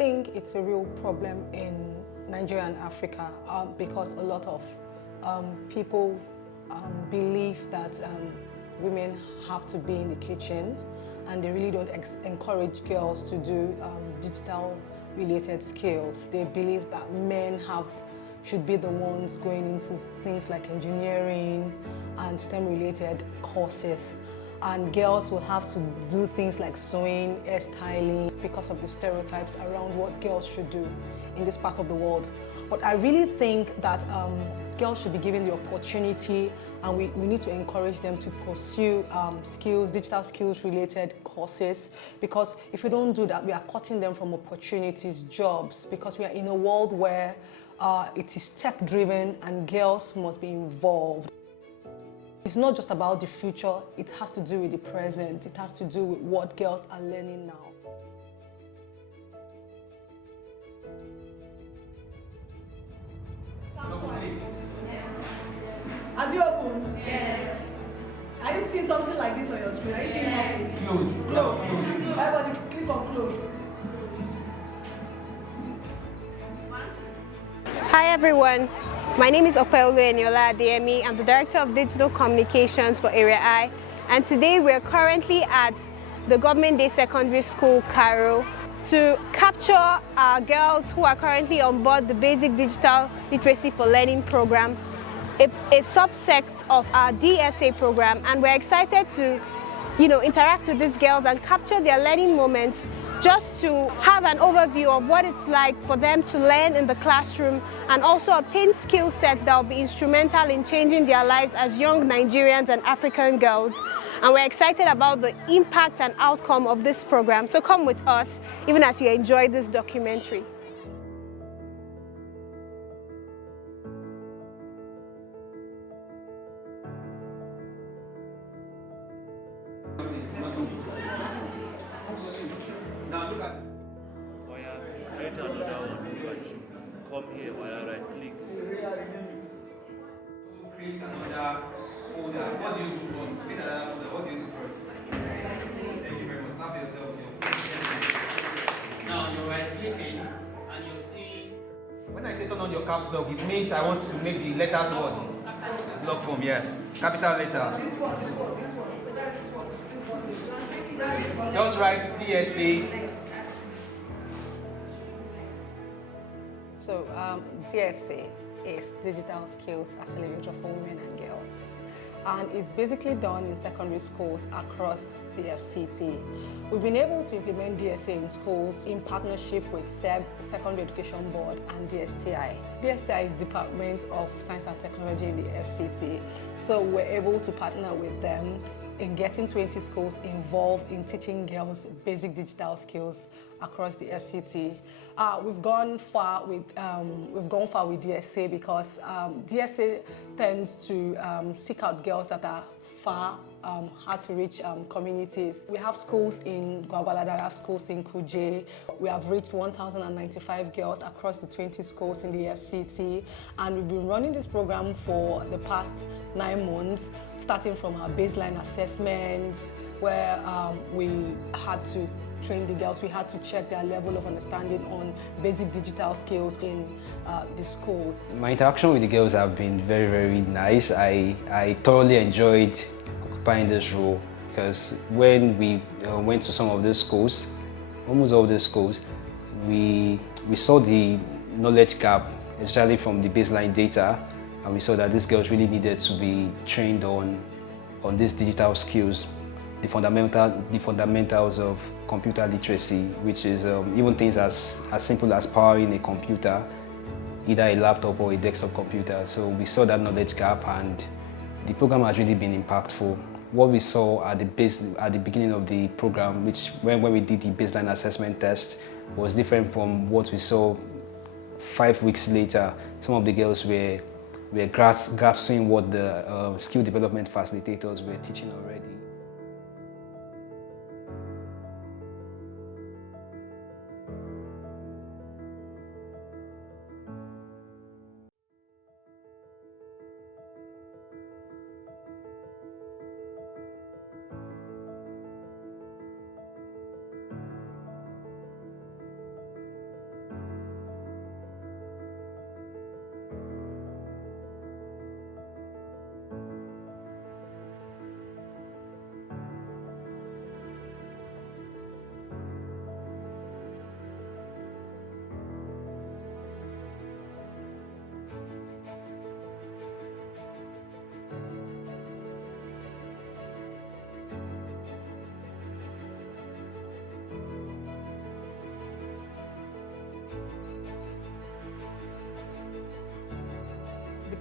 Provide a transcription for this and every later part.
think it's a real problem in Nigeria and Africa because a lot of people believe that women have to be in the kitchen, and they really don't encourage girls to do digital related skills. They believe that men should be the ones going into things like engineering and STEM related courses, and girls will have to do things like sewing, hairstyling, because of the stereotypes around what girls should do in this part of the world. But I really think that girls should be given the opportunity, and we need to encourage them to pursue digital skills related courses, because if we don't do that, we are cutting them from opportunities, jobs, because we are in a world where it is tech driven and girls must be involved. It's not just about the future, it has to do with the present, it has to do with what girls are learning now. Has it opened? Yes. Are you seeing something like this on your screen? Are you seeing nothing? Close. Everybody click on close. Hi everyone, my name is Opelgo Eniola Adeyemi. I'm the Director of Digital Communications for AREAi, and today we're currently at the Government Day Secondary School, Cairo, to capture our girls who are currently on board the Basic Digital Literacy for Learning program, a subsect of our DSA program, and we're excited to interact with these girls and capture their learning moments, just to have an overview of what it's like for them to learn in the classroom and also obtain skill sets that will be instrumental in changing their lives as young Nigerians and African girls. And we're excited about the impact and outcome of this program. So come with us, even as you enjoy this documentary. Now look at create another one. Come here, right click. To create another folder. What do you do first? Create another folder. What do you do first? Thank you very much. Clap for yourselves here. Now you're right clicking and you'll see. When I say turn on your caps lock, it means I want to make the letters what? Block form, yes. Capital letter. This one. Just write DSA. So DSA is Digital Skills Accelerator for Women and Girls, and it's basically done in secondary schools across the FCT. We've been able to implement DSA in schools in partnership with SEB, Secondary Education Board, and DSTI. DSTI is Department of Science and Technology in the FCT, so we're able to partner with them in getting 20 schools involved in teaching girls basic digital skills across the FCT. We've gone far with DSA because DSA tends to seek out girls that are far, hard to reach communities. We have schools in Gwagwalada, we have schools in Kuje. We have reached 1,095 girls across the 20 schools in the FCT, and we've been running this program for the past 9 months, starting from our baseline assessments, where we had to train the girls, we had to check their level of understanding on basic digital skills in the schools. My interaction with the girls have been very, very nice. I thoroughly enjoyed occupying this role, because when we went to some of these schools, almost all these schools, we saw the knowledge gap, especially from the baseline data, and we saw that these girls really needed to be trained on these digital skills. The fundamentals of computer literacy, which is even things as simple as powering a computer, either a laptop or a desktop computer. So we saw that knowledge gap, and the program has really been impactful. What we saw at the beginning of the program, which when we did the baseline assessment test, was different from what we saw 5 weeks later. Some of the girls were grasping what the skill development facilitators were teaching already.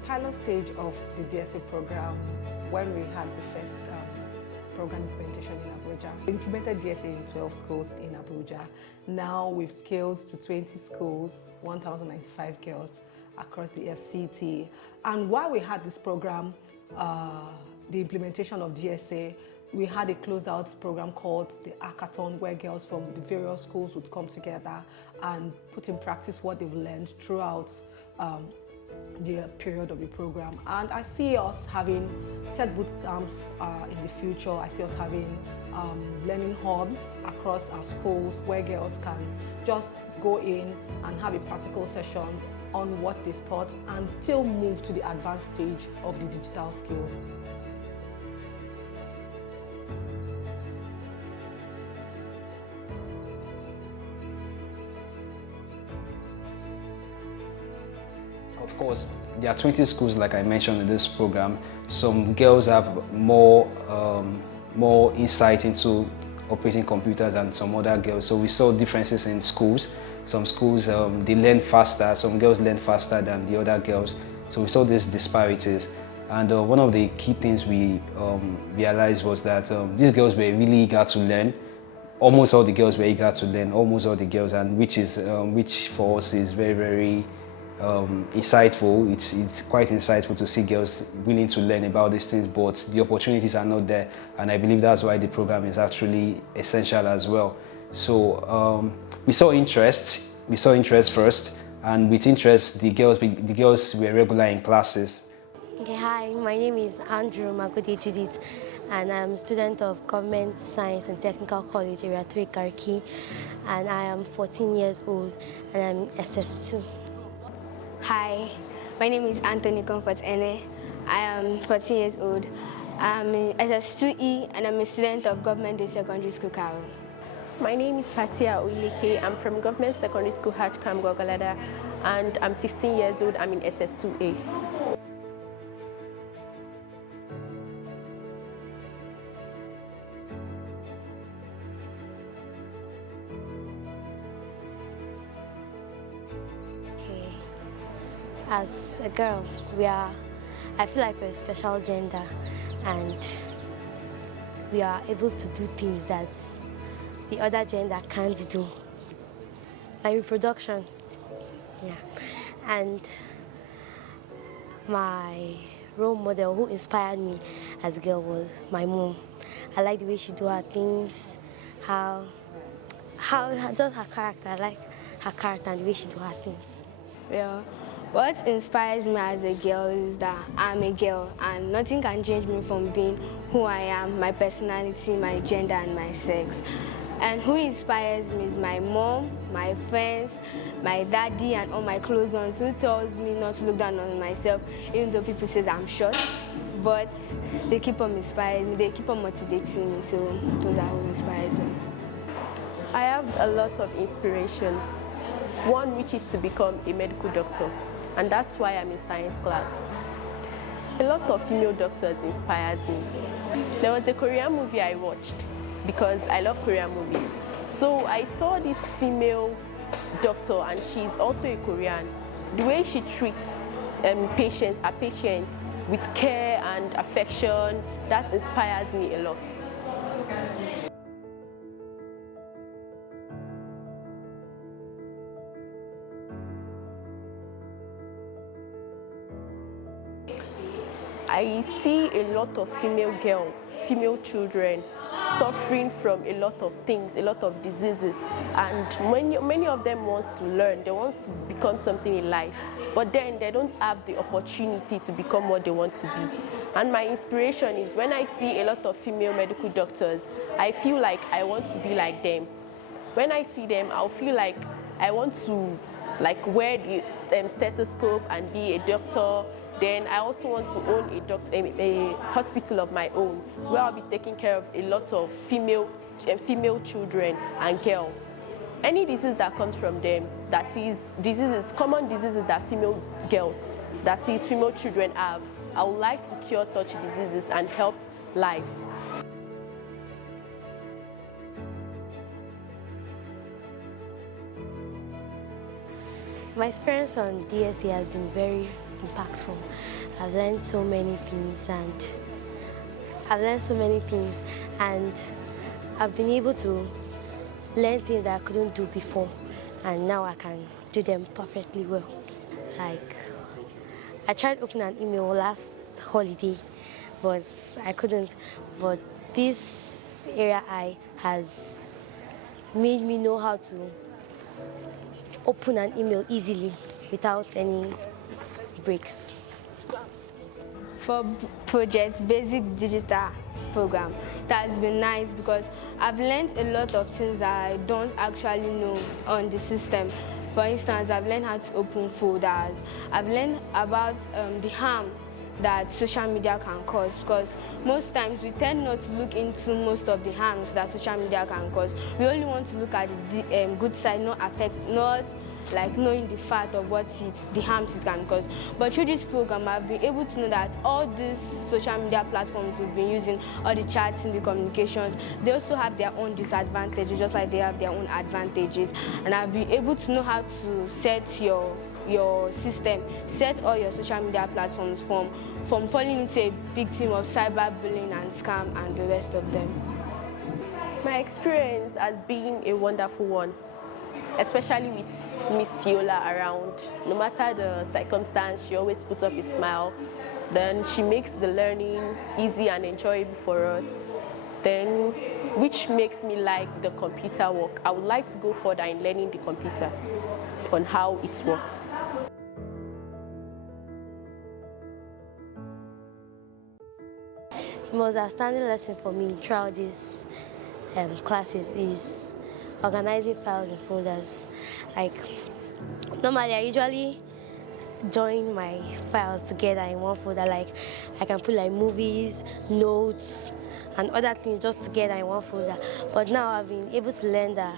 pilot stage of the DSA program, when we had the first program implementation in Abuja, we implemented DSA in 12 schools in Abuja. Now we've scaled to 20 schools, 1,095 girls across the FCT. And while we had this program, the implementation of DSA, we had a closed-out program called the Hackathon, where girls from the various schools would come together and put in practice what they've learned throughout the period of the program. And I see us having tech boot camps in the future. I see us having learning hubs across our schools where girls can just go in and have a practical session on what they've taught and still move to the advanced stage of the digital skills. Of course, there are 20 schools, like I mentioned in this program. Some girls have more insight into operating computers than some other girls. So we saw differences in schools. Some schools, they learn faster. Some girls learn faster than the other girls. So we saw these disparities. And one of the key things we realized was that these girls were really eager to learn. Almost all the girls were eager to learn, almost all the girls, and which for us is very, very insightful. It's quite insightful to see girls willing to learn about these things, but the opportunities are not there, and I believe that's why the program is actually essential as well. So we saw interest first, and with interest, the girls were regular in classes. Okay, hi, my name is Andrew Magode Judith, and I'm a student of Government Science and Technical College, AREAi Garki, and I am 14 years old, and I'm SS2. Hi, my name is Anthony Comfort Ene. I am 14 years old. I'm in SS2E and I'm a student of Government Day Secondary School, Karo. My name is Fatia Oileke. I'm from Government Secondary School, Hajkam Gogalada, and I'm 15 years old. I'm in SS2A. As a girl, I feel like we're a special gender, and we are able to do things that the other gender can't do, like reproduction. Yeah. And my role model who inspired me as a girl was my mom. I like the way she do her things, how just her character. I like her character and the way she do her things. Well, what inspires me as a girl is that I'm a girl and nothing can change me from being who I am, my personality, my gender, and my sex. And who inspires me is my mom, my friends, my daddy, and all my close ones who tells me not to look down on myself, even though people say I'm short. But they keep on inspiring me, they keep on motivating me, so those are who inspires me. I have a lot of inspiration. One which is to become a medical doctor, and that's why I'm in science class. A lot of female doctors inspires me. There was a Korean movie I watched because I love Korean movies. So I saw this female doctor, and she's also a Korean. The way she treats patients with care and affection, that inspires me a lot. I see a lot of female girls, female children suffering from a lot of things, a lot of diseases, and many of them want to learn, they want to become something in life, but then they don't have the opportunity to become what they want to be. And my inspiration is when I see a lot of female medical doctors, I feel like I want to be like them. When I see them, I'll feel like I want to wear the stethoscope and be a doctor. Then I also want to own a hospital of my own, where I'll be taking care of a lot of female children and girls. Any disease that comes from them, that is common diseases that female girls, that is female children have, I would like to cure such diseases and help lives. My experience on DSA has been very impactful. I've learned so many things, and I've been able to learn things that I couldn't do before, and now I can do them perfectly well. Like, I tried opening an email last holiday, but I couldn't. But this AREAi has made me know how to open an email easily without any breaks. For project basic digital program, that has been nice because I've learned a lot of things that I don't actually know on the system. For instance, I've learned how to open folders. I've learned about the harm that social media can cause, because most times we tend not to look into most of the harms that social media can cause. We only want to look at the good side, not like knowing the fact of the harms it can cause. But through this program, I've been able to know that all these social media platforms we've been using, all the chats, the communications, they also have their own disadvantages, just like they have their own advantages. And I've been able to know how to set your system, set all your social media platforms from falling into a victim of cyberbullying and scam and the rest of them. My experience has been a wonderful one, especially with Miss Tiola around. No matter the circumstance, she always puts up a smile. Then she makes the learning easy and enjoyable for us. Then, which makes me like the computer work. I would like to go further in learning the computer on how it works. The most outstanding lesson for me throughout these classes is organizing files and folders. Like, normally I usually join my files together in one folder. Like, I can put like movies, notes, and other things just together in one folder. But now I've been able to learn that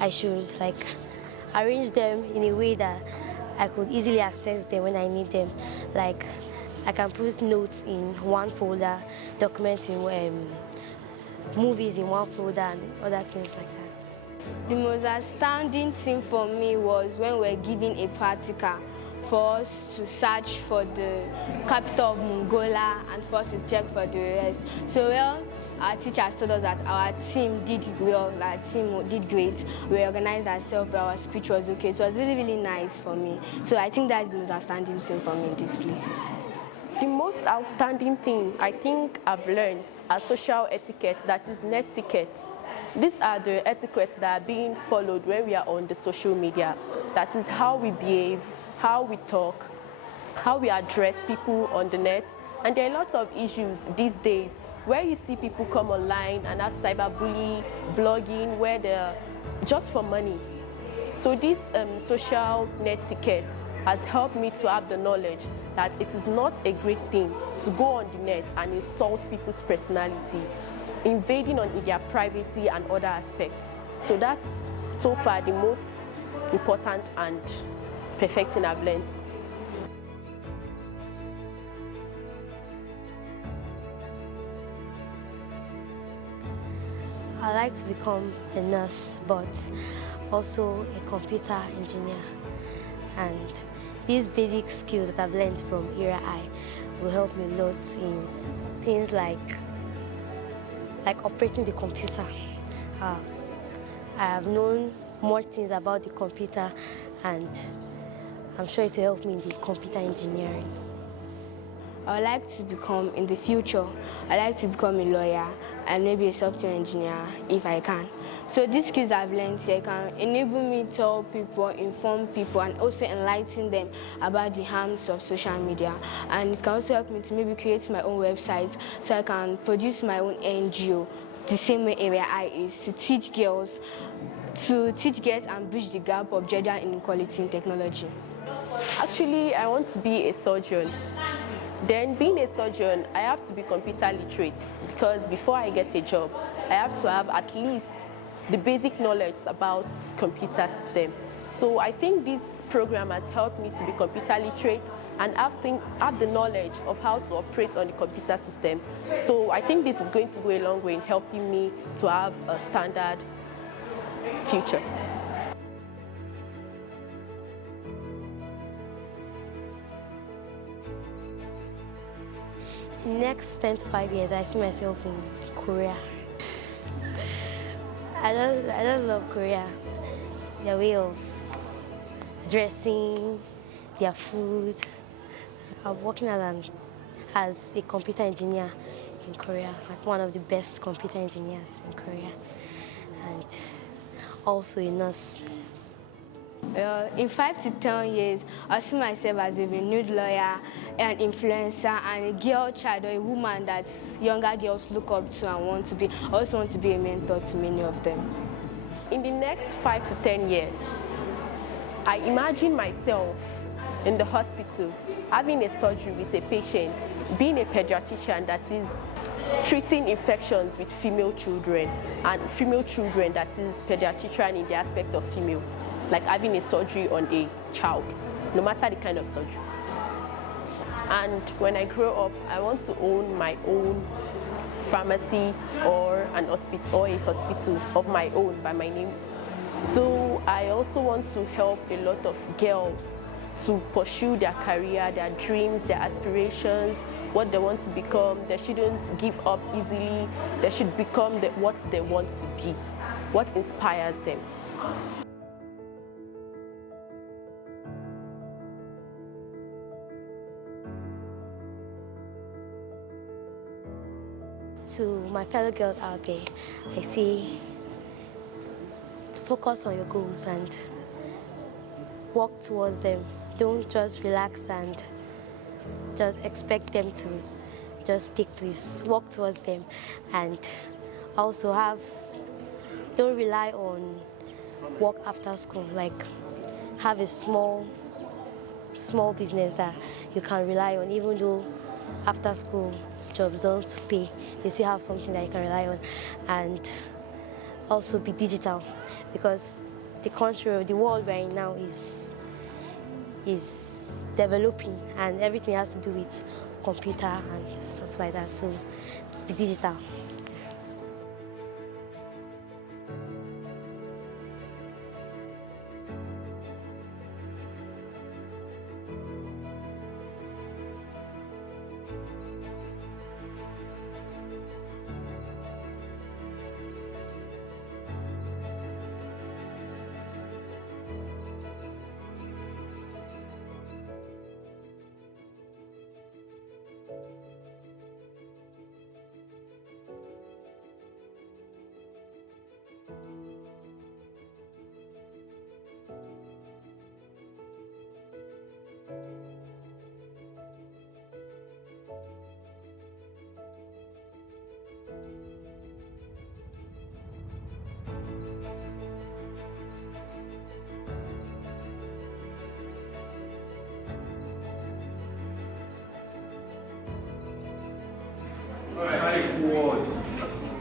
I should like arrange them in a way that I could easily access them when I need them. Like, I can put notes in one folder, documents in movies in one folder, and other things like that. The most astounding thing for me was when we were given a practical for us to search for the capital of Mongolia and for us to check for the rest. So, well, our teachers told us that our team did well, our team did great. We organized ourselves, our speech was okay. So it was really, really nice for me. So I think that's the most outstanding thing for me in this place. The most outstanding thing I think I've learned are social etiquette, that is netiquette. These are the etiquettes that are being followed when we are on the social media. That is how we behave, how we talk, how we address people on the net. And there are lots of issues these days where you see people come online and have cyberbullying, blogging, where they're just for money. So this social netiquette has helped me to have the knowledge that it is not a great thing to go on the net and insult people's personality, invading on their privacy and other aspects. So that's so far the most important and perfect thing I've learned. I like to become a nurse, but also a computer engineer. And these basic skills that I've learned from AREAi will help me lots in things like operating the computer. I have known more things about the computer, and I'm sure it will help me in the computer engineering. I would like to become, in the future, I'd like to become a lawyer and maybe a software engineer if I can. So these skills I've learned here can enable me to tell people, inform people, and also enlighten them about the harms of social media. And it can also help me to maybe create my own website so I can produce my own NGO the same way AREAi is, to teach girls and bridge the gap of gender inequality in technology. Actually, I want to be a surgeon. Then, being a surgeon, I have to be computer literate, because before I get a job, I have to have at least the basic knowledge about computer system. So I think this program has helped me to be computer literate and have the knowledge of how to operate on the computer system. So I think this is going to go a long way in helping me to have a standard future. Next 10 to 5 years, I see myself in Korea. I just love Korea. Their way of dressing, their food. I'm working as a computer engineer in Korea, like one of the best computer engineers in Korea, and also a nurse. In 5 to 10 years, I see myself as a renewed lawyer, an influencer, and a girl child or a woman that younger girls look up to and want to be a mentor to many of them. In the next 5 to 10 years, I imagine myself in the hospital having a surgery with a patient, being a pediatrician that is treating infections with female children, and female children that is pediatrician in the aspect of females, like having a surgery on a child, no matter the kind of surgery. And when I grow up, I want to own my own pharmacy or a hospital of my own by my name. So I also want to help a lot of girls to pursue their career, their dreams, their aspirations, what they want to become. They shouldn't give up easily. They should become what they want to be, what inspires them. To my fellow girls out there, I say to focus on your goals and work towards them. Don't just relax and just expect them to just take place. Work towards them, and also don't rely on work after school. Like, have a small business that you can rely on, even though after school jobs don't pay, you still have something that you can rely on. And also be digital, because the world we're in now is developing, and everything has to do with computer and stuff like that. So be digital.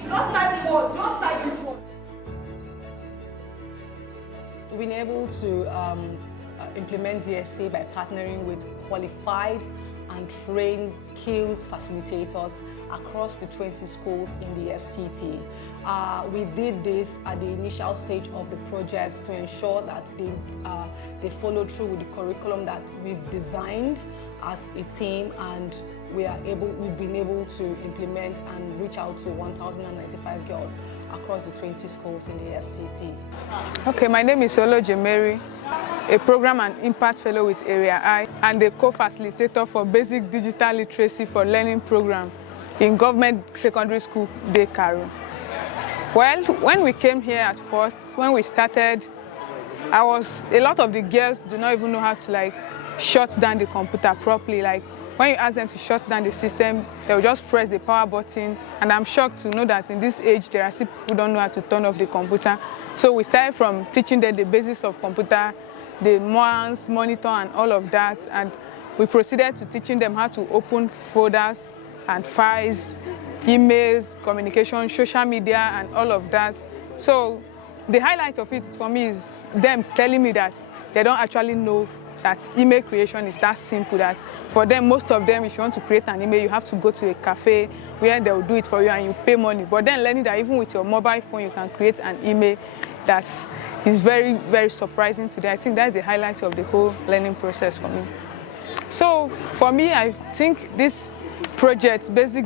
Just type this word. We've been able to implement DSA by partnering with qualified and trained skills facilitators across the 20 schools in the FCT. We did this at the initial stage of the project to ensure that they follow through with the curriculum that we've designed as a team, and we've been able to implement and reach out to 1,095 girls across the 20 schools in the FCT. Okay, my name is Oloje Mary, a program and impact fellow with AREAi and a co-facilitator for basic digital literacy for learning program in government secondary school, Day Caro. Well, when we came here at first, when we started, a lot of the girls do not even know how to shut down the computer properly. Like, when you ask them to shut down the system, they'll just press the power button. And I'm shocked to know that in this age, there are still people who don't know how to turn off the computer. So we started from teaching them the basics of computer, the mouse, monitor, and all of that. And we proceeded to teaching them how to open folders and files, emails, communication, social media, and all of that. So the highlight of it for me is them telling me that they don't actually know that email creation is that simple, that for them, most of them, if you want to create an email, you have to go to a cafe where they'll do it for you and you pay money. But then learning that even with your mobile phone, you can create an email, that is very, very surprising today. I think that's the highlight of the whole learning process for me. So for me, I think this projects, basic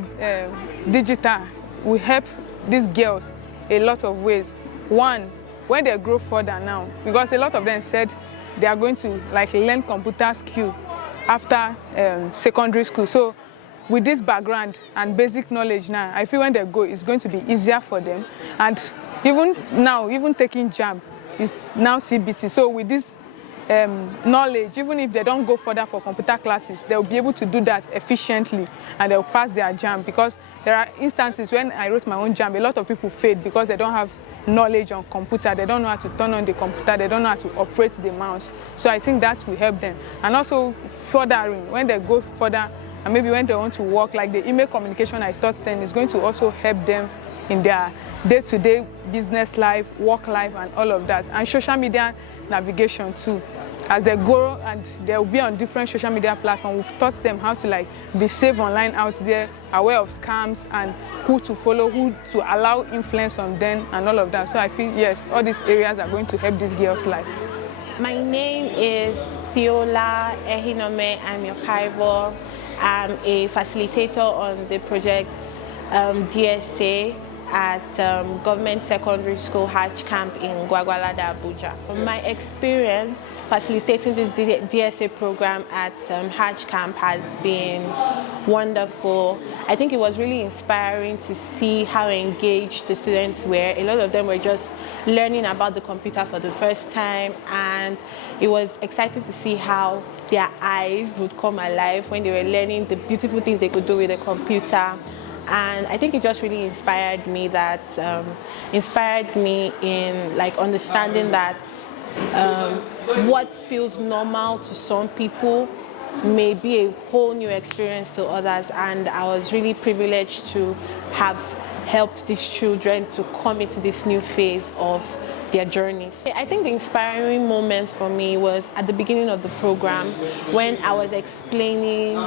digital, will help these girls a lot of ways. One, when they grow further now, because a lot of them said they are going to like learn computer skill after secondary school. So with this background and basic knowledge now, I feel when they go, it's going to be easier for them. And even now, even taking JAMB is now CBT. So with this knowledge, even if they don't go further for computer classes, they'll be able to do that efficiently and they'll pass their JAMB. Because there are instances when I wrote my own JAMB, a lot of people failed because they don't have knowledge on computer, they don't know how to turn on the computer, they don't know how to operate the mouse. So I think that will help them. And also furthering, when they go further, and maybe when they want to work, like the email communication I taught them is going to also help them in their day-to-day business life, work life, and all of that. And social media navigation too. As they go and they'll be on different social media platforms, we've taught them how to like be safe online out there, aware of scams and who to follow, who to allow influence on them and all of that. So I feel, yes, all these areas are going to help these girls' life. My name is Theola Ehinome Amiokhaibo. I'm a facilitator on the project DSA at Government Secondary School Hajj Camp in Gwagwalada, Abuja. My experience facilitating this DSA program at Hajj Camp has been wonderful. I think it was really inspiring to see how engaged the students were. A lot of them were just learning about the computer for the first time, and it was exciting to see how their eyes would come alive when they were learning the beautiful things they could do with the computer. And I think it just really inspired me in like understanding that what feels normal to some people may be a whole new experience to others. And I was really privileged to have helped these children to come into this new phase of their journeys. I think the inspiring moment for me was at the beginning of the program when I was explaining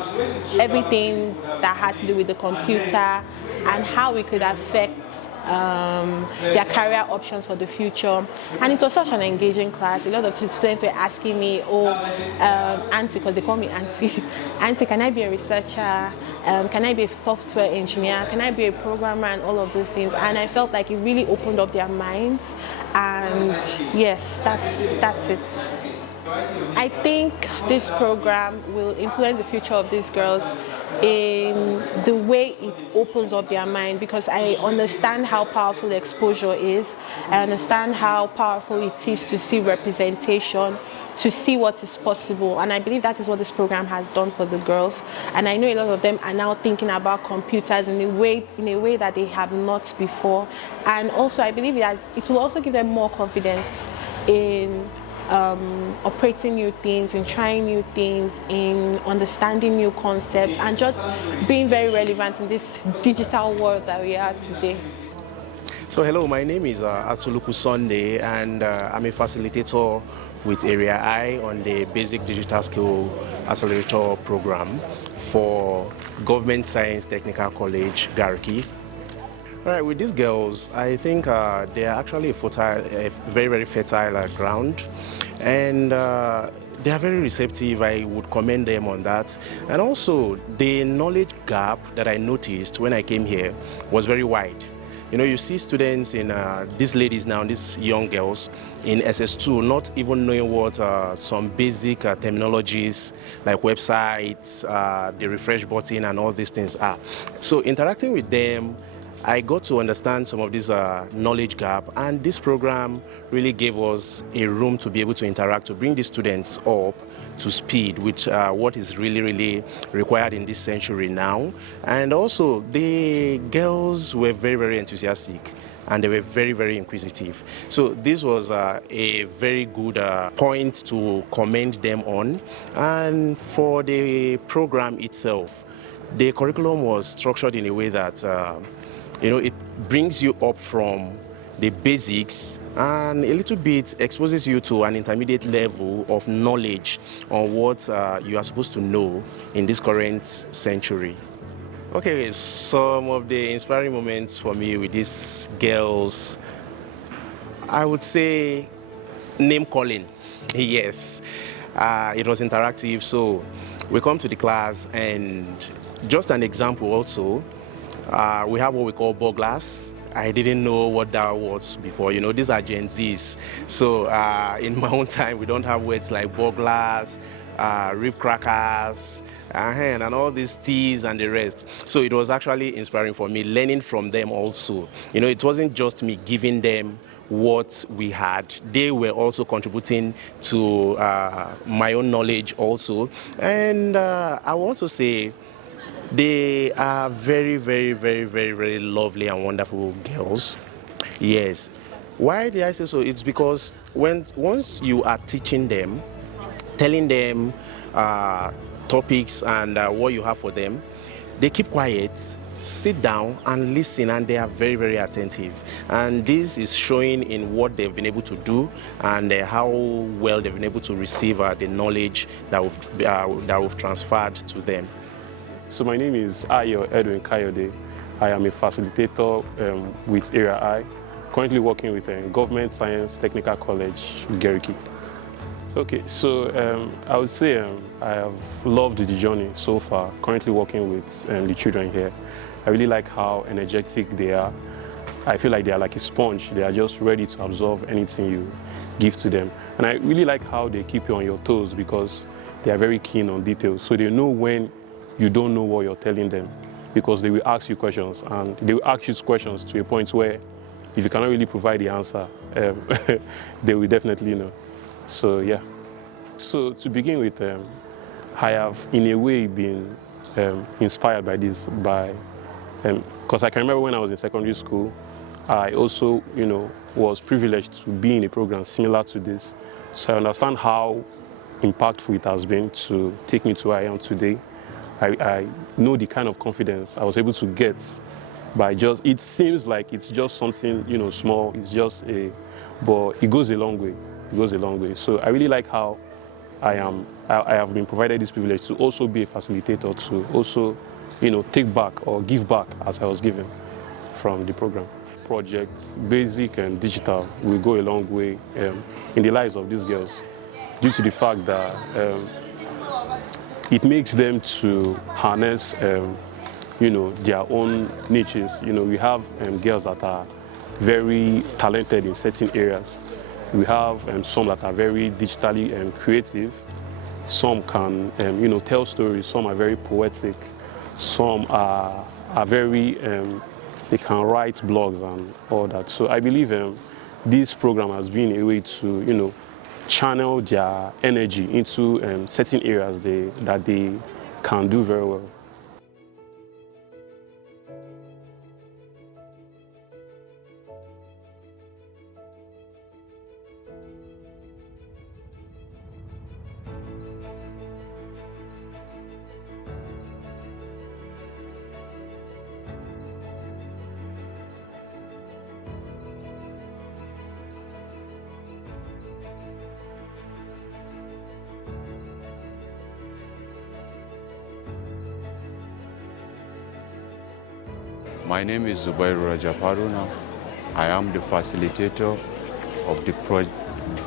everything that has to do with the computer and how it could affect their career options for the future. And it was such an engaging class. A lot of students were asking me, Auntie, because they call me Auntie, Auntie, can I be a researcher? Can I be a software engineer? Can I be a programmer? And all of those things. And I felt like it really opened up their minds. And yes, that's it. I think this program will influence the future of these girls in the way it opens up their mind, because I understand how powerful exposure is. I understand how powerful it is to see representation, to see what is possible. And I believe that is what this program has done for the girls. And I know a lot of them are now thinking about computers in a way that they have not before. And also I believe it will also give them more confidence in operating new things, in trying new things, in understanding new concepts, and just being very relevant in this digital world that we are today. So hello, my name is Atsuluku Sunday, and I'm a facilitator with AREAi on the Basic Digital Skill Accelerator program for Government Science Technical College, Garki. All right, with these girls, I think they are actually a very, very fertile ground, and they are very receptive. I would commend them on that. And also, the knowledge gap that I noticed when I came here was very wide. You know, you see students in, these ladies now, these young girls in SS2, not even knowing what some basic terminologies like websites, the refresh button and all these things are. So interacting with them, I got to understand some of this knowledge gap, and this program really gave us a room to be able to interact, to bring these students up to speed with what is really, really required in this century now. And also, the girls were very, very enthusiastic, and they were very, very inquisitive. So this was a very good point to commend them on. And for the program itself, the curriculum was structured in a way that it brings you up from the basics and a little bit exposes you to an intermediate level of knowledge on what you are supposed to know in this current century. Okay, some of the inspiring moments for me with these girls, I would say name calling. Yes, it was interactive, so we come to the class and just an example also, we have what we call burglars. I didn't know what that was before. You know, these are Gen Zs. So in my own time, we don't have words like burglars, rib crackers, and all these teas and the rest. So it was actually inspiring for me, learning from them also. You know, it wasn't just me giving them what we had. They were also contributing to my own knowledge also. And I want to say, they are very, very, very, very, very lovely and wonderful girls. Yes. Why did I say so? It's because once you are teaching them, telling them topics and what you have for them, they keep quiet, sit down and listen, and they are very, very attentive. And this is showing in what they've been able to do and how well they've been able to receive the knowledge that we've transferred to them. So my name is Ayo Edwin Kayode. I am a facilitator with AREAi, currently working with Government Science Technical College, Gariki. Okay, so I would say I have loved the journey so far, currently working with the children here. I really like how energetic they are. I feel like they are like a sponge. They are just ready to absorb anything you give to them. And I really like how they keep you on your toes because they are very keen on details. So they know when you don't know what you're telling them, because they will ask you questions, and they will ask you questions to a point where if you cannot really provide the answer, they will definitely know. So yeah. So to begin with, I have in a way been inspired by this, because I can remember when I was in secondary school, I also, was privileged to be in a program similar to this. So I understand how impactful it has been to take me to where I am today. I know the kind of confidence I was able to get by just, it seems like it's just something, small, it's just but it goes a long way. It goes a long way. So I really like how I have been provided this privilege to also be a facilitator, to also, take back or give back as I was given from the program. Projects, basic and digital, will go a long way in the lives of these girls, due to the fact that it makes them to harness, their own niches. We have girls that are very talented in certain areas. We have some that are very digitally creative. Some can, tell stories. Some are very poetic. Some are very, they can write blogs and all that. So I believe this program has been a way to, channel their energy into certain areas that they can do very well. My name is Zubairu Rajaparuna. I am the facilitator of the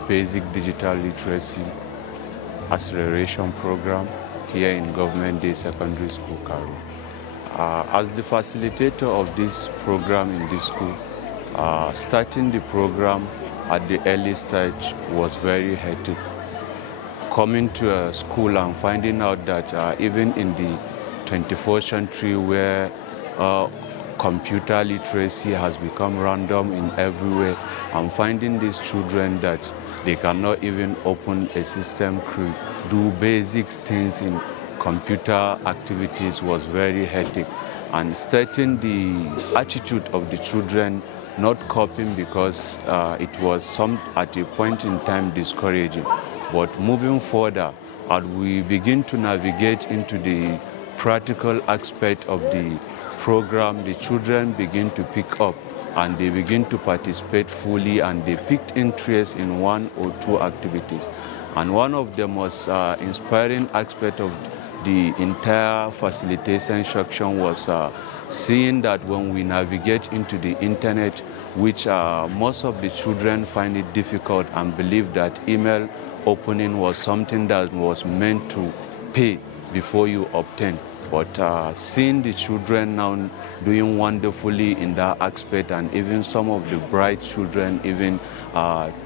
Basic Digital Literacy Acceleration Program here in Government Day Secondary School, Karo. As the facilitator of this program in this school, starting the program at the early stage was very hectic. Coming to a school and finding out that even in the 21st century where computer literacy has become random in every way, and finding these children that they cannot even open a system, do basic things in computer activities was very hectic. And starting the attitude of the children not coping because it was at a point in time discouraging. But moving further, as we begin to navigate into the practical aspect of the program, the children begin to pick up and they begin to participate fully, and they picked interest in one or two activities. And one of the most inspiring aspects of the entire facilitation section was seeing that when we navigate into the internet, which most of the children find it difficult and believe that email opening was something that was meant to pay before you obtain. But seeing the children now doing wonderfully in that aspect, and even some of the bright children even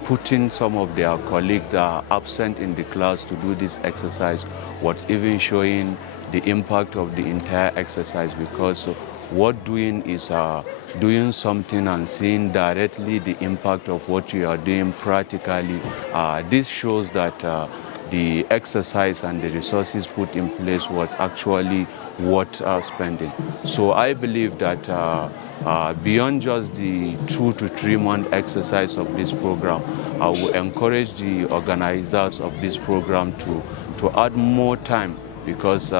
putting some of their colleagues absent in the class to do this exercise, was even showing the impact of the entire exercise, because what doing is doing something and seeing directly the impact of what you are doing practically. This shows that the exercise and the resources put in place was actually worth spending. So I believe that beyond just the 2 to 3 month exercise of this program, I will encourage the organizers of this program to add more time, because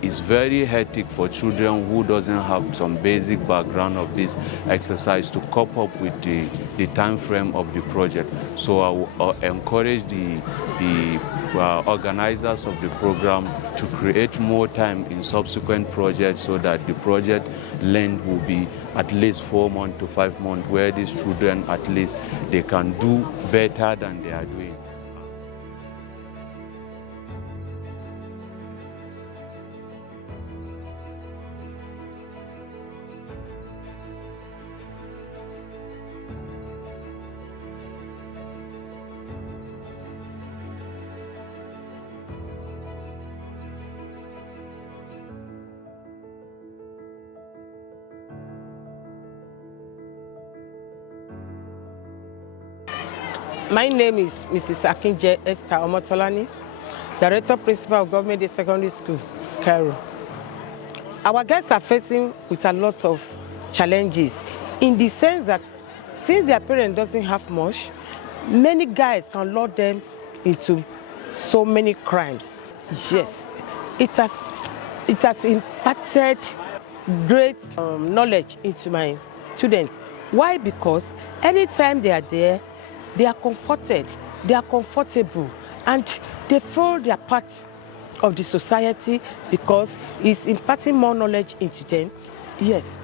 it's very hectic for children who doesn't have some basic background of this exercise to cope up with the time frame of the project. So I will encourage the organizers of the program to create more time in subsequent projects, so that the project length will be at least 4 months to 5 months, where these children at least they can do better than they are doing. My name is Mrs. Akinje Esther Omotolani, Director Principal of Government Day Secondary School, Cairo. Our guys are facing with a lot of challenges, in the sense that since their parent doesn't have much, many guys can lure them into so many crimes. Yes, it has impacted great knowledge into my students. Why? Because anytime they are there, they are comforted, they are comfortable, and they feel they are part of the society, because it's imparting more knowledge into them. Yes,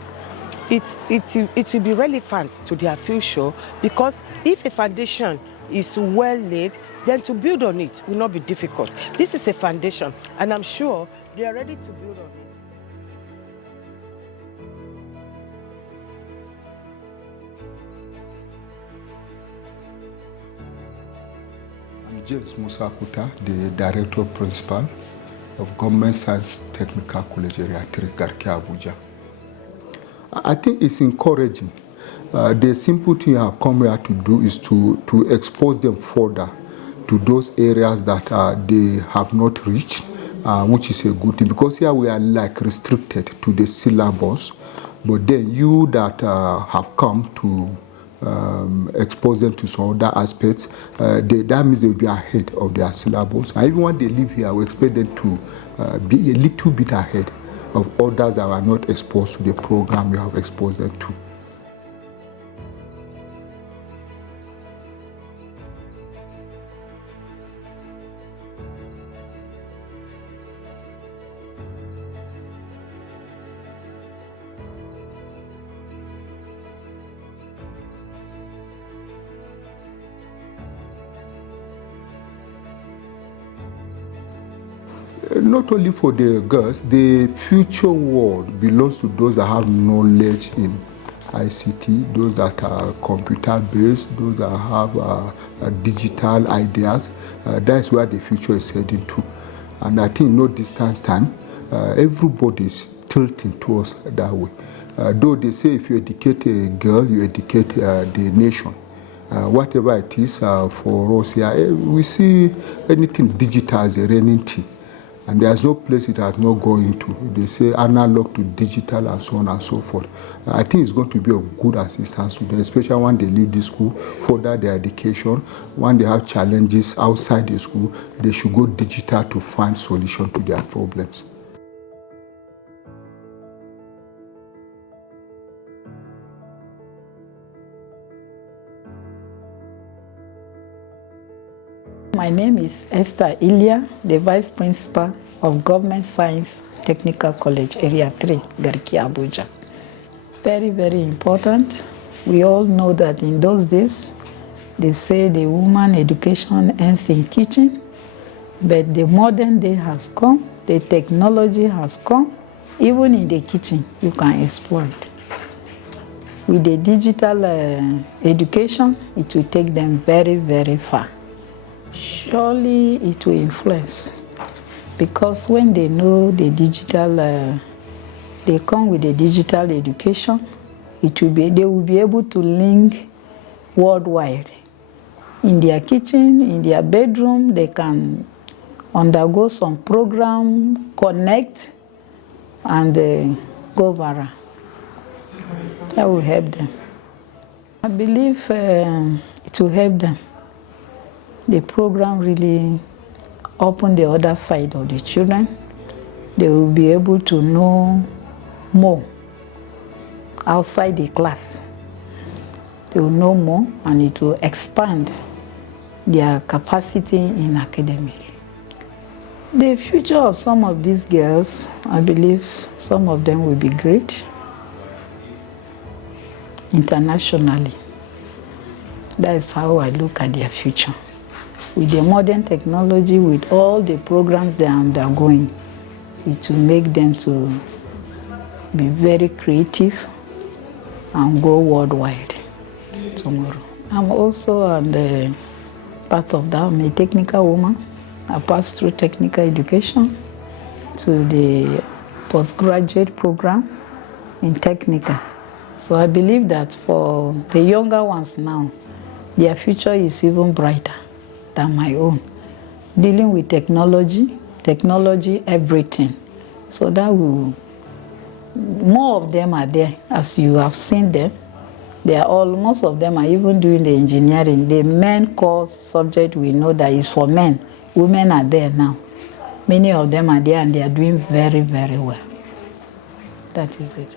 it will be relevant to their future, because if a foundation is well laid, then to build on it will not be difficult. This is a foundation, and I'm sure they are ready to build on it. I'm James Musa Kuta, the Director Principal of Government Science Technical College Area 3, Garki, Abuja. I think it's encouraging. The simple thing I have come here to do is to expose them further to those areas that they have not reached, which is a good thing, because here we are like restricted to the syllabus, but then you that have come to expose them to some other aspects, that means they'll be ahead of their syllabus. And even when they live here, we expect them to be a little bit ahead of others that are not exposed to the program you have exposed them to. Not only for the girls, the future world belongs to those that have knowledge in ICT, those that are computer-based, those that have digital ideas. That's where the future is heading to. And I think no distance time, everybody is tilting towards that way. Though they say if you educate a girl, you educate the nation. Whatever it is for us here, we see anything digital as a reigning thing. And there's no place it has not gone into. They say analog to digital and so on and so forth. I think it's going to be of good assistance to them, especially when they leave the school, further their education. When they have challenges outside the school, they should go digital to find solution to their problems. My name is Esther Ilya, the Vice Principal of Government Science Technical College, Area 3, Garki, Abuja. Very, very important. We all know that in those days, they say the woman education ends in kitchen, but the modern day has come, the technology has come, Even in the kitchen, you can exploit. With the digital education, it will take them very, very far. Surely it will influence, because when they know the digital, they come with the digital education, they will be able to link worldwide. In their kitchen, in their bedroom, they can undergo some program, connect, and go viral. That will help them. I believe it will help them. The program really open the other side of the children. They will be able to know more outside the class. They will know more, and it will expand their capacity in academic. The future of some of these girls, I believe some of them will be great internationally. That is how I look at their future. With the modern technology, with all the programs they are undergoing, it will make them to be very creative and go worldwide tomorrow. I'm also on the part of that. I'm a technical woman. I passed through technical education to the postgraduate program in technical. So I believe that for the younger ones now, their future is even brighter than my own. Dealing with technology, everything. So that will, more of them are there, as you have seen them. Most of them are even doing the engineering. The men course subject, we know that is for men. Women are there now. Many of them are there and they are doing very, very well. That is it.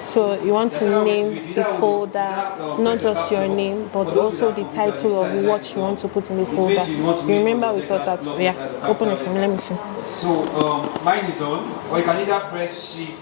So you want to name the folder, not just your name, but also the title of what you want to put in the folder. You remember we thought that, yeah, open it for me, let me see. So mine is on, or you can either press shift.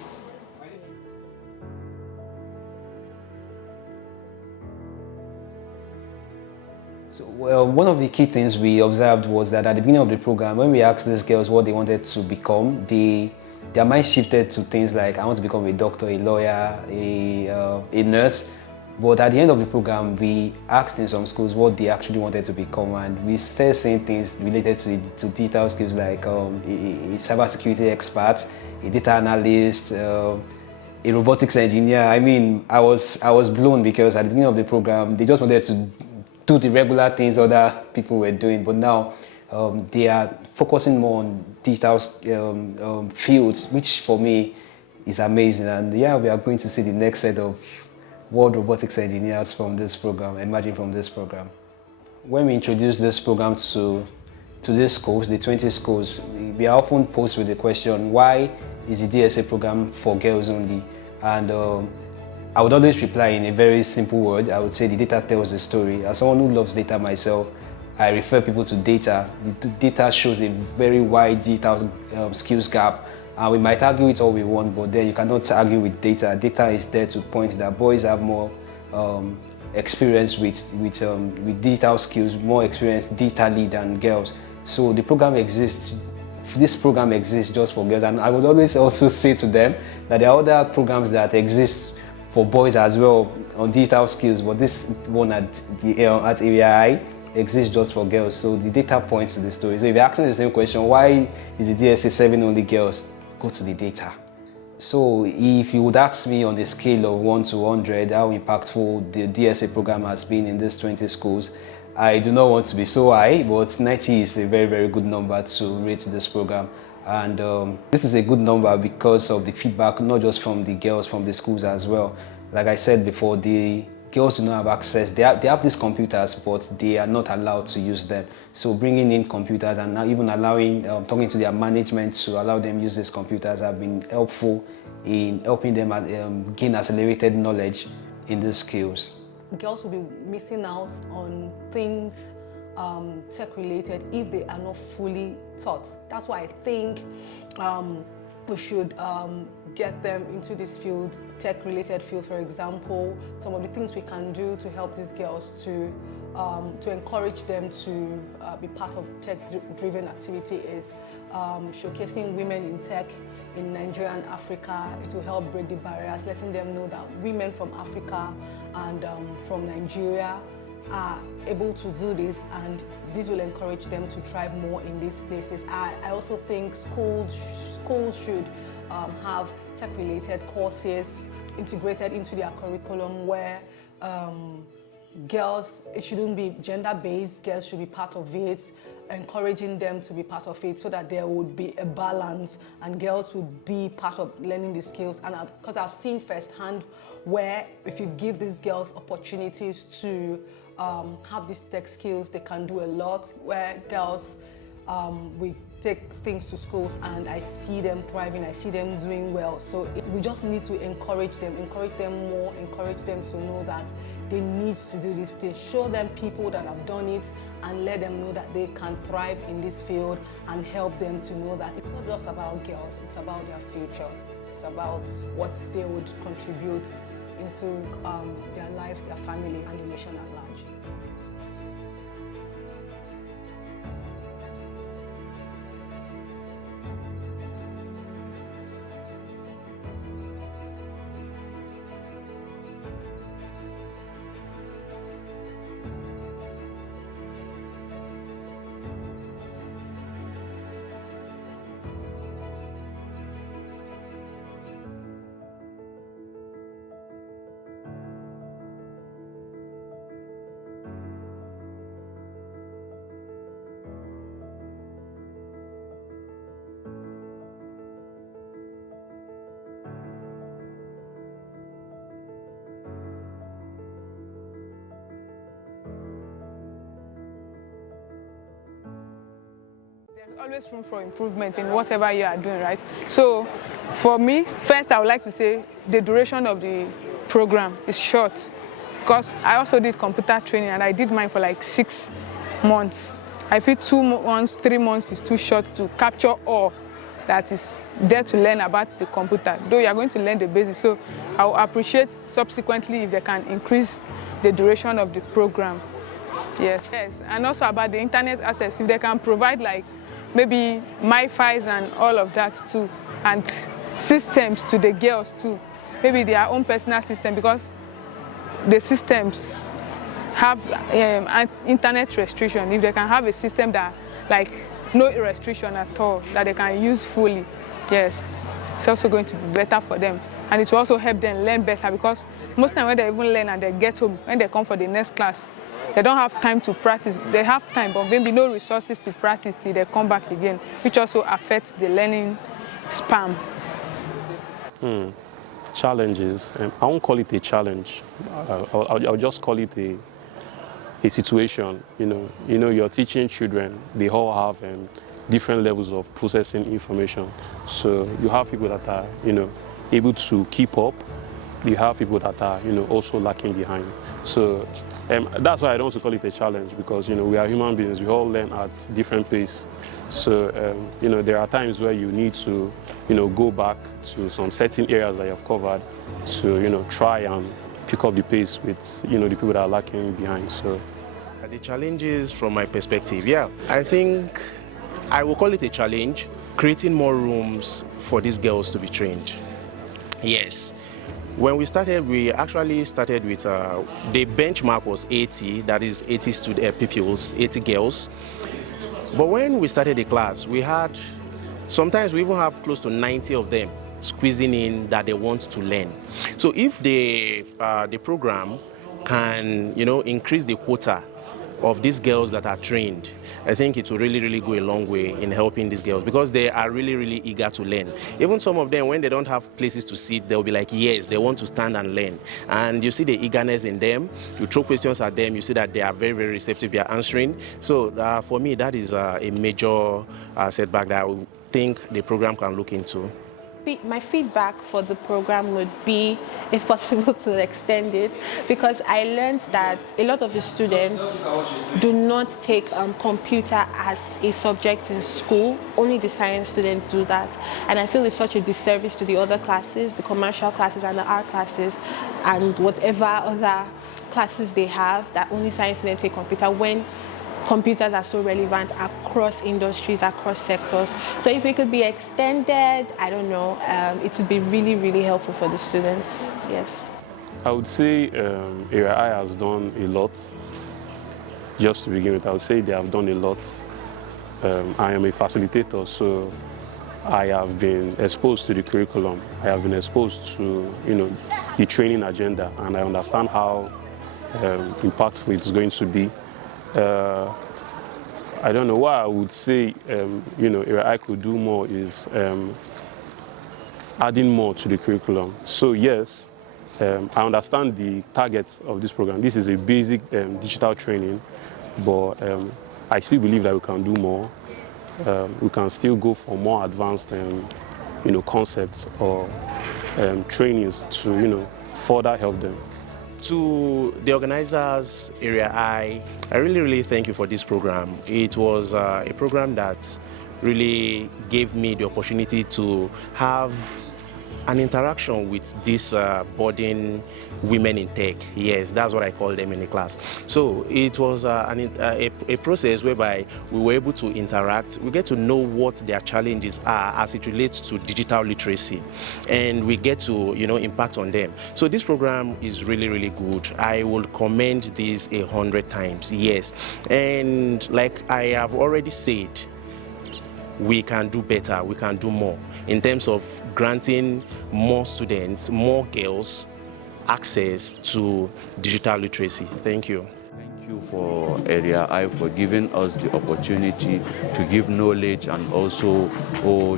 So, well, one of the key things we observed was that at the beginning of the program, when we asked these girls what they wanted to become, their mind shifted to things like, I want to become a doctor, a lawyer, a nurse. But at the end of the program, we asked in some schools what they actually wanted to become, and we started saying things related to digital skills like a cybersecurity expert, a data analyst, a robotics engineer. I mean, I was blown, because at the beginning of the program, they just wanted to do the regular things other people were doing, but now they are focusing more on digital fields, which for me is amazing. And yeah, we are going to see the next set of world robotics engineers from this program, emerging from this program. When we introduce this program to these schools, the 20 schools, we are often posed with the question, why is the DSA program for girls only? And I would always reply in a very simple word. I would say the data tells the story. As someone who loves data myself, I refer people to data. The data shows a very wide digital skills gap. And we might argue it all we want, but then you cannot argue with data. Data is there to point that boys have more experience with digital skills, more experience digitally than girls. So the program exists. This program exists just for girls. And I would always also say to them that there are other programs that exist for boys as well on digital skills, but this one at AREAi exists just for girls. So the data points to the story. So if you're asking the same question, why is the DSA serving only girls? Go to the data. So if you would ask me on the scale of 1 to 100 how impactful the DSA program has been in these 20 schools, I do not want to be so high, but 90 is a very, very good number to rate this program. And this is a good number because of the feedback, not just from the girls, from the schools as well. Like I said before, the girls do not have access. They have these computers, but they are not allowed to use them. So bringing in computers and now even allowing, talking to their management to allow them use these computers have been helpful in helping them gain accelerated knowledge in these skills. Girls will be missing out on things tech-related if they are not fully taught. That's why I think we should get them into this field, tech-related field, for example. Some of the things we can do to help these girls to to encourage them to be part of tech-driven activity is showcasing women in tech in Nigeria and Africa. It will help break the barriers, letting them know that women from Africa and from Nigeria are able to do this, and this will encourage them to thrive more in these places. I also think schools should have tech-related courses integrated into their curriculum where girls, it shouldn't be gender-based, girls should be part of it, encouraging them to be part of it so that there would be a balance and girls would be part of learning the skills. And because I've seen firsthand where if you give these girls opportunities to have these tech skills, they can do a lot, where girls, we take things to schools and I see them thriving, I see them doing well. So we just need to encourage them more, encourage them to know that they need to do this thing, show them people that have done it and let them know that they can thrive in this field and help them to know that it's not just about girls, it's about their future. It's about what they would contribute into their lives, their family and the nation at large. Always room for improvement in whatever you are doing, right? So for me, first I would like to say the duration of the program is short, because I also did computer training and I did mine for like 6 months. I feel 2 months, 3 months is too short to capture all that is there to learn about the computer, though you are going to learn the basics. So I will appreciate subsequently if they can increase the duration of the program. Yes, and also about the internet access, if they can provide like maybe MiFis and all of that too, and systems to the girls too, maybe their own personal system, because the systems have internet restriction. If they can have a system that like no restriction at all, that they can use fully, yes, it's also going to be better for them. And it will also help them learn better, because most time when they even learn and they get home, when they come for the next class, they don't have time to practice. They have time, but maybe no resources to practice till they come back again, which also affects the learning span. Challenges. I won't call it a challenge. I'll just call it a situation. You know, you're teaching children. They all have different levels of processing information. So you have people that are, able to keep up. You have people that are, also lacking behind. So that's why I don't want to call it a challenge, because, we are human beings. We all learn at different pace. So, there are times where you need to, go back to some certain areas that you have covered to, try and pick up the pace with, the people that are lacking behind. So, the challenges from my perspective, I think I will call it a challenge, creating more rooms for these girls to be trained. Yes. When we started, we actually started with, the benchmark was 80, that is 80 pupils, 80 girls. But when we started the class, we had, sometimes we even have close to 90 of them squeezing in that they want to learn. So if the program can, increase the quota of these girls that are trained, I think it will really, really go a long way in helping these girls, because they are really, really eager to learn. Even some of them, when they don't have places to sit, they'll be like, yes, they want to stand and learn. And you see the eagerness in them. You throw questions at them, you see that they are very, very receptive, they are answering. So for me, that is a major setback that I think the program can look into. My feedback for the program would be, if possible, to extend it, because I learned that a lot of the students do not take computer as a subject in school. Only the science students do that. And I feel it's such a disservice to the other classes, the commercial classes and the art classes, and whatever other classes they have that only science students take computer when computers are so relevant across industries, across sectors. So if it could be extended, I don't know, it would be really, really helpful for the students. Yes. I would say AREAi has done a lot. Just to begin with, I would say they have done a lot. I am a facilitator, so I have been exposed to the curriculum. I have been exposed to, the training agenda, and I understand how impactful it's going to be. I don't know what I would say, AREAi could do more is adding more to the curriculum. So yes, I understand the targets of this program. This is a basic digital training, but I still believe that we can do more. We can still go for more advanced, concepts or trainings to, further help them. To the organizers, AREAi, I really thank you for this program. It was a program that really gave me the opportunity to have an interaction with these budding women in tech. Yes, that's what I call them in the class. So it was a process whereby we were able to interact. We get to know what their challenges are as it relates to digital literacy, and we get to impact on them. So this program is really good. I will commend this 100 times. Yes, and like I have already said, we can do better, we can do more in terms of granting more students, more girls access to digital literacy. Thank you. Thank you for AREAi for giving us the opportunity to give knowledge and also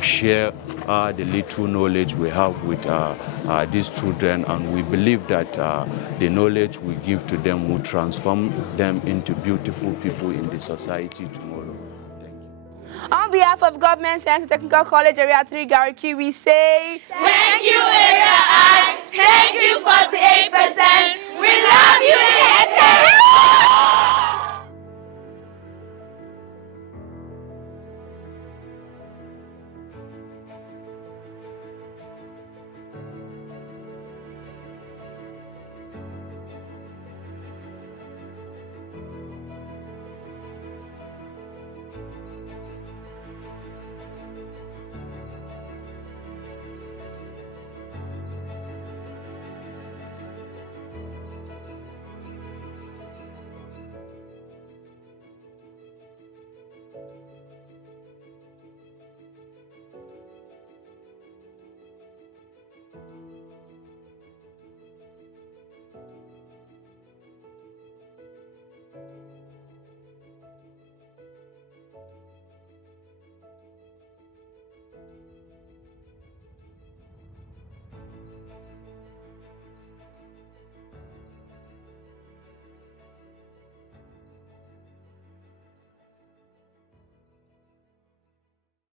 share the little knowledge we have with these children, and we believe that the knowledge we give to them will transform them into beautiful people in the society tomorrow. On behalf of Government Science and Technical College Area 3 Gariki, we say thank you, AREAi. Thank you, 48%. We love you, DSA.